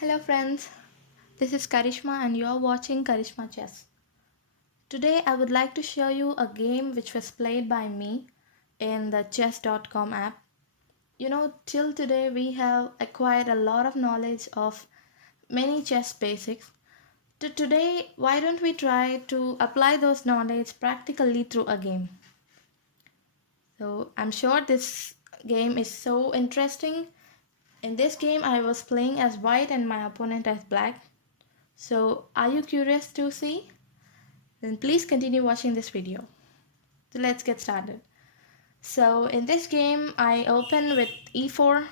Hello friends, this is Karishma and you are watching Karishma Chess. Today I would like to show you a game which was played by me in the chess.com app. Till today we have acquired a lot of knowledge of many chess basics. Today, why don't we try to apply those knowledge practically through a game? So I'm sure this game is so interesting. In this game I was playing as white and my opponent as black. So are you curious to see? Then please continue watching this video. So let's get started. So in this game I open with e4.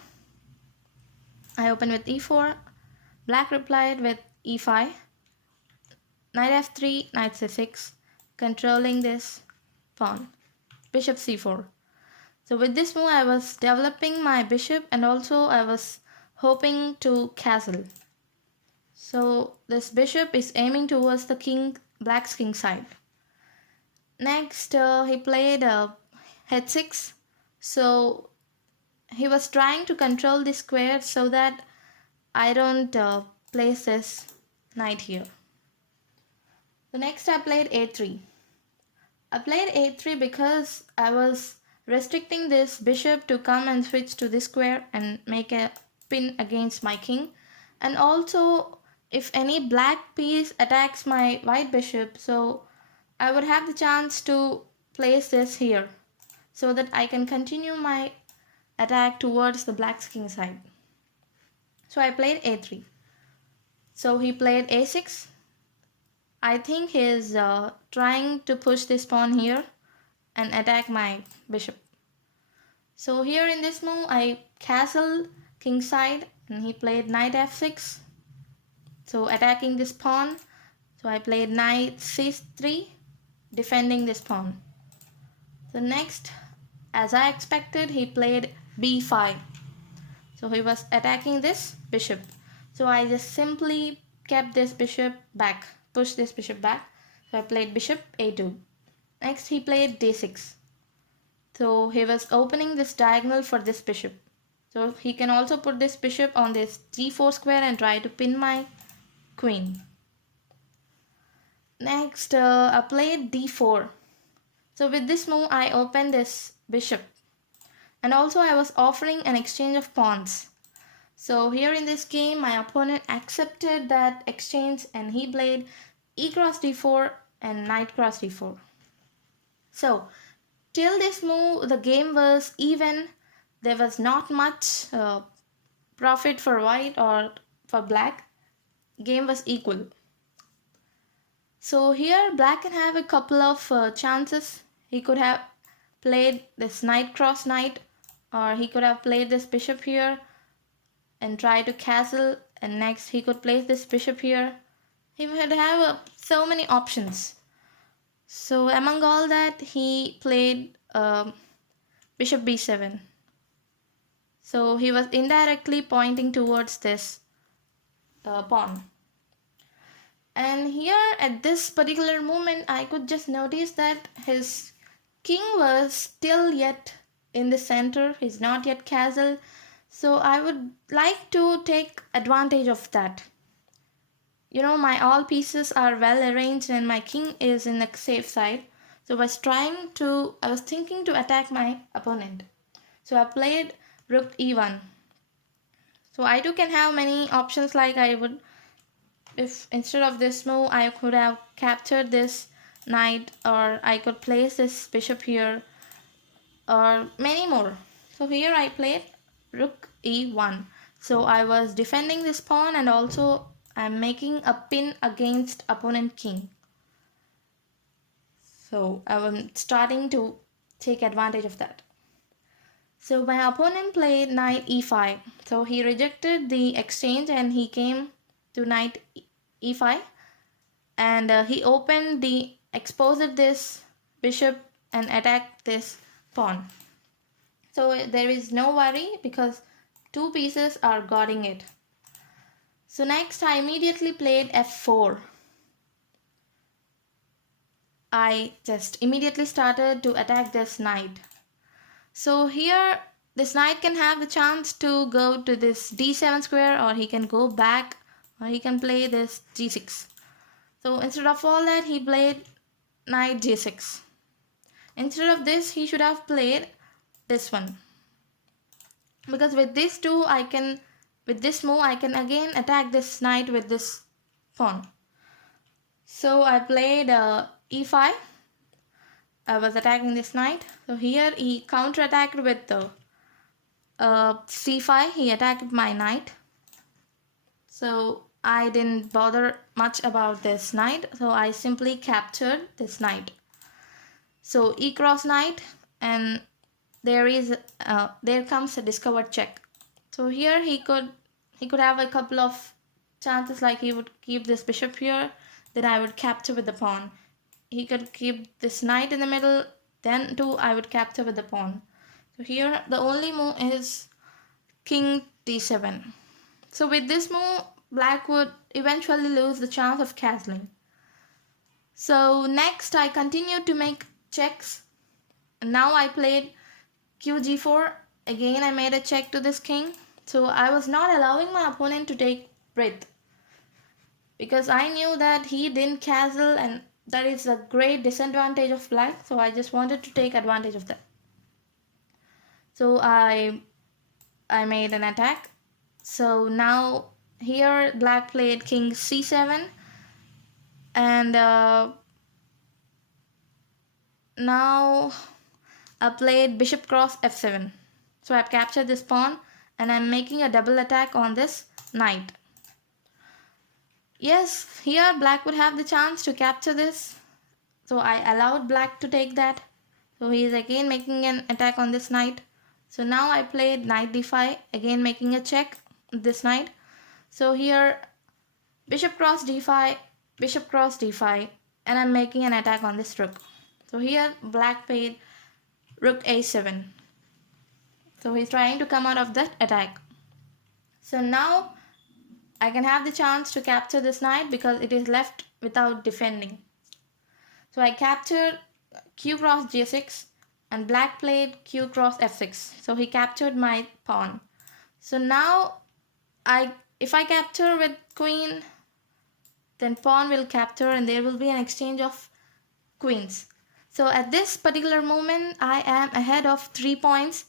Black replied with e5. Knight f3, knight c6, controlling this pawn. Bishop c4. So with this move I was developing my bishop and also I was hoping to castle. So this bishop is aiming towards the black's king side. Next he played h6. So he was trying to control the square so that I don't place this knight here. So next I played a3. I played a3 because I was restricting this bishop to come and switch to this square and make a pin against my king. And also if any black piece attacks my white bishop, so I would have the chance to place this here so that I can continue my attack towards the black's king side. So I played a3. So he played a6. I think he is trying to push this pawn here and attack my bishop. So here in this move I castled king side and he played knight f6. So attacking this pawn. So I played knight c3, defending this pawn. So next, as I expected, he played b5. So he was attacking this bishop. So I just simply kept this bishop back, pushed this bishop back. So I played bishop a2. Next he played d6. So he was opening this diagonal for this bishop. So he can also put this bishop on this g4 square and try to pin my queen. Next I played d4. So with this move I opened this bishop. And also I was offering an exchange of pawns. So here in this game my opponent accepted that exchange and he played e cross d4 and knight cross d4. So till this move the game was even. There was not much profit for white or for black. Game was equal. So here black can have a couple of chances. He could have played this knight cross knight, or he could have played this bishop here and try to castle, and next he could place this bishop here. He would have so many options. So among all that he played bishop b7. So he was indirectly pointing towards this pawn. And here at this particular moment I could just notice that his king was still yet in the center. He's not yet castled. So I would like to take advantage of that. My all pieces are well arranged and my king is in the safe side. So I was thinking to attack my opponent. So I played rook e1. So I too can have many options, like if instead of this move I could have captured this knight, or I could place this bishop here, or many more. So here I played rook e1. So I was defending this pawn and also I'm making a pin against opponent king. So I'm starting to take advantage of that. So my opponent played knight e5. So he rejected the exchange and he came to knight e5. And he exposed this bishop and attacked this pawn. So there is no worry because two pieces are guarding it. So next I immediately played f4. I just immediately started to attack this knight. So here this knight can have the chance to go to this d7 square, or he can go back, or he can play this g6. So instead of all that, he played knight g6. Instead of this, he should have played this one, because with this move I can again attack this knight with this pawn. So I played e5. I was attacking this knight. So here he counter-attacked with c5. He attacked my knight. So I didn't bother much about this knight. So I simply captured this knight. So e cross knight, and there comes a discovered check. So here he could have a couple of chances, like he would keep this bishop here, then I would capture with the pawn. He could keep this knight in the middle, then too I would capture with the pawn. So here the only move is king d7. So with this move, black would eventually lose the chance of castling. So next I continued to make checks. Now I played qg4. Again I made a check to this king. So I was not allowing my opponent to take breath, because I knew that he didn't castle, and that is a great disadvantage of black. So I just wanted to take advantage of that. So I made an attack. So now here black played king c7, and now I played bishop cross f7. So I've captured this pawn, and I'm making a double attack on this knight. Yes, here black would have the chance to capture this. So I allowed black to take that. So he is again making an attack on this knight. So now I played knight d5, again making a check with this knight. So here bishop cross d5, bishop cross d5, and I'm making an attack on this rook. So here black played rook a7. So he's trying to come out of that attack. So now I can have the chance to capture this knight because it is left without defending. So I captured q cross g6, and black played q cross f6. So he captured my pawn. So now if I capture with queen, then pawn will capture, and there will be an exchange of queens. So at this particular moment I am ahead of 3 points.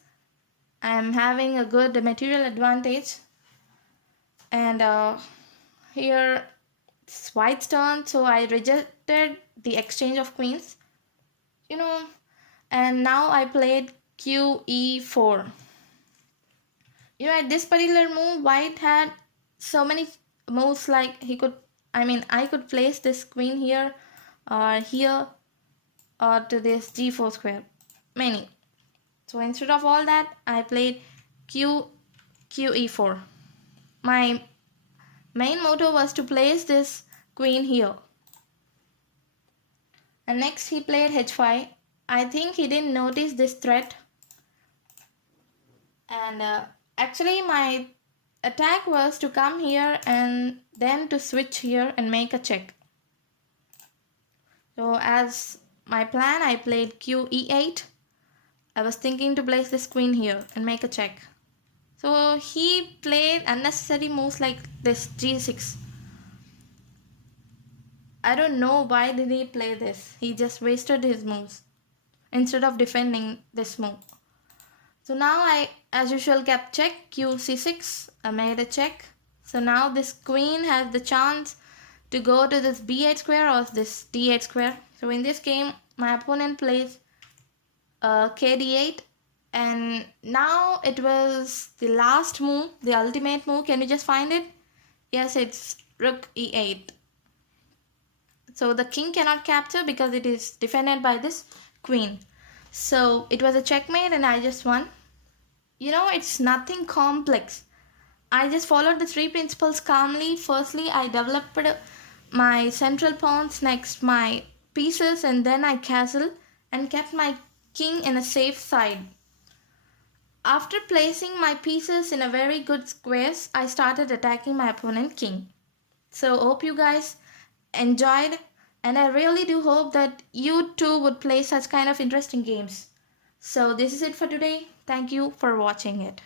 I am having a good material advantage. And here it's white's turn, so I rejected the exchange of queens, and now I played qe4. At this particular move, white had so many moves, like I could place this queen here, or here, or to this g4 square, many. So instead of all that, I played qe4. My main motto was to place this queen here. And next he played h5. I think he didn't notice this threat. And actually my attack was to come here and then to switch here and make a check. So as my plan, I played qe8. I was thinking to place this queen here and make a check. So he played unnecessary moves like this g6. I don't know why did he play this. He just wasted his moves instead of defending this move. So now I, as usual, kept check, qc6. I made a check. So now this queen has the chance to go to this b8 square or this d8 square. So in this game, my opponent plays kd8. And now it was the last move, the ultimate move. Can you just find it? Yes, it's rook e8. So the king cannot capture because it is defended by this queen. So it was a checkmate and I just won. It's nothing complex. I just followed the 3 principles calmly. Firstly, I developed my central pawns, next my pieces, and then I castled and kept my king in a safe side. After placing my pieces in a very good squares, I started attacking my opponent king. So hope you guys enjoyed, and I really do hope that you too would play such kind of interesting games. So this is it for today. Thank you for watching it.